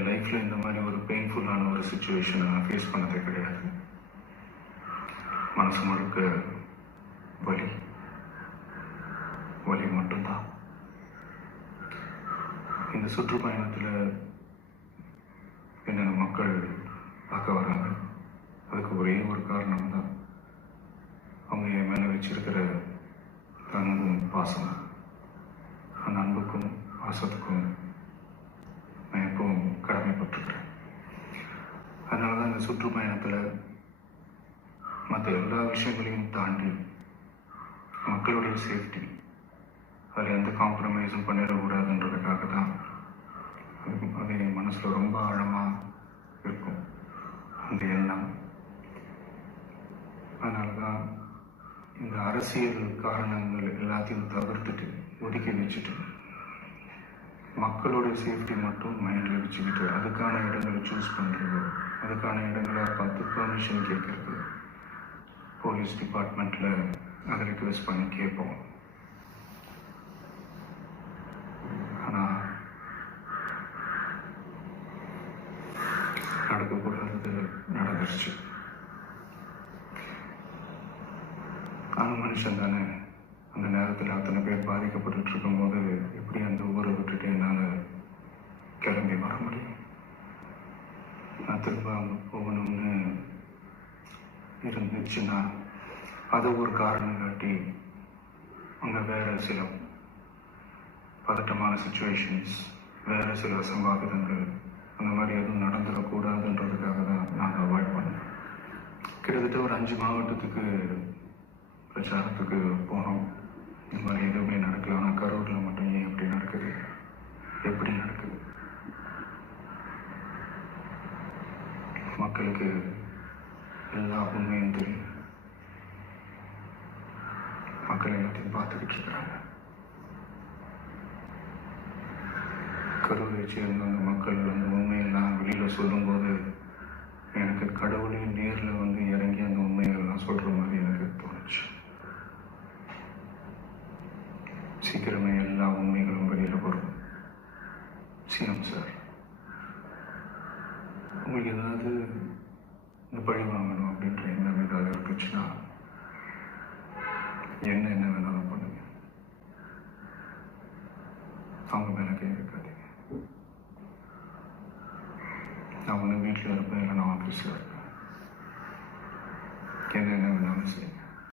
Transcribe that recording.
என் லைஃப்பில் இந்த மாதிரி ஒரு பெயின்ஃபுல்லான ஒரு சுச்சுவேஷனை நான் ஃபேஸ் பண்ணதே கிடையாது. மனசு முழுக்க வலி வலி மட்டும்தான். இந்த சுற்றுப்பயணத்தில் என்னென்ன மக்கள் பார்க்க வராங்க, அதுக்கு ஒரே ஒரு காரணம் தான், அவங்க என் மேலே வச்சிருக்கிற அன்பும் பாசம். அந்த அன்புக்கும் பாசத்துக்கும் நான் எப்பவும் கடமைப்பட்டிருக்கிறேன். அதனால தான் இந்த சுற்றுப்பயணத்தில் மற்ற எல்லா விஷயங்களையும் தாண்டி மக்களுடைய சேஃப்டி, அதில் எந்த காம்ப்ரமைஸும் பண்ணிடக்கூடாதுன்றதுக்காக தான் அது என் மனசில் ரொம்ப ஆழமாக இருக்கும் அந்த எண்ணம். அதனால தான் இந்த அரசியல் காரணங்கள் எல்லாத்தையும் தவிர்த்துட்டு ஒதுக்கி வச்சுட்டு மக்களோட சேஃப்டி மட்டும் மைண்டில் வச்சுக்கிட்டு அதுக்கான இடங்களை சூஸ் பண்ணுறது, அதுக்கான இடங்களை பார்த்து பெர்மிஷன் கேட்கறது, போலீஸ் டிபார்ட்மெண்ட்டில் அதை ரிக்வெஸ்ட் பண்ணி கேட்போம். ஆனால் நடக்கக்கூடாது நடந்துருச்சு. நானும் மனுஷன் தானே. அந்த நேரத்தில் அத்தனை பேர் பாதிக்கப்பட்டு இருக்கும்போது எப்படி அந்த ஊரை விட்டுட்டு என்னால் கிளம்பி வர முடியும்? நான் திரும்ப அங்கே போகணும்னு இருந்துச்சுன்னா அதை ஒரு காரணம் காட்டி அங்கே வேறு சில பதட்டமான சுச்சுவேஷன்ஸ், வேறு சில அசம்பாவிதங்கள் அந்த மாதிரி எதுவும் நடந்துடக்கூடாதுன்றதுக்காக தான் நாங்கள் அவாய்ட் பண்ணோம். கிட்டத்தட்ட ஒரு 5 மாவட்டத்துக்கு பிரச்சாரத்துக்கு போனோம். இந்த மாதிரி எதுவுமே நடக்கல. ஆனால் கரூரில் மட்டும் ஏன் எப்படி நடக்குது, எப்படி நடக்குது? மக்களுக்கு எல்லா உண்மையும் தெரியும். மக்கள் எல்லாத்தையும் பார்த்துக்கிட்டு இருக்கிறாங்க. கரூரை சேர்ந்த அந்த மக்கள் அந்த உண்மையெல்லாம் வெளியில் சொல்லும்போது எனக்கு கடவுளே நேரில் வந்து இறங்கி அந்த உண்மைகள்லாம் சொல்கிற மாதிரி எனக்கு தோணுச்சு. சீக்கிரமே எல்லா உண்மைகளும் வெளியில் வரும். சிஎம் சார், உங்களுக்கு ஏதாவது இந்த பழி வாங்கணும் அப்படின்ற எண்ணம் ஏதாவது இருந்துச்சுன்னா என்ன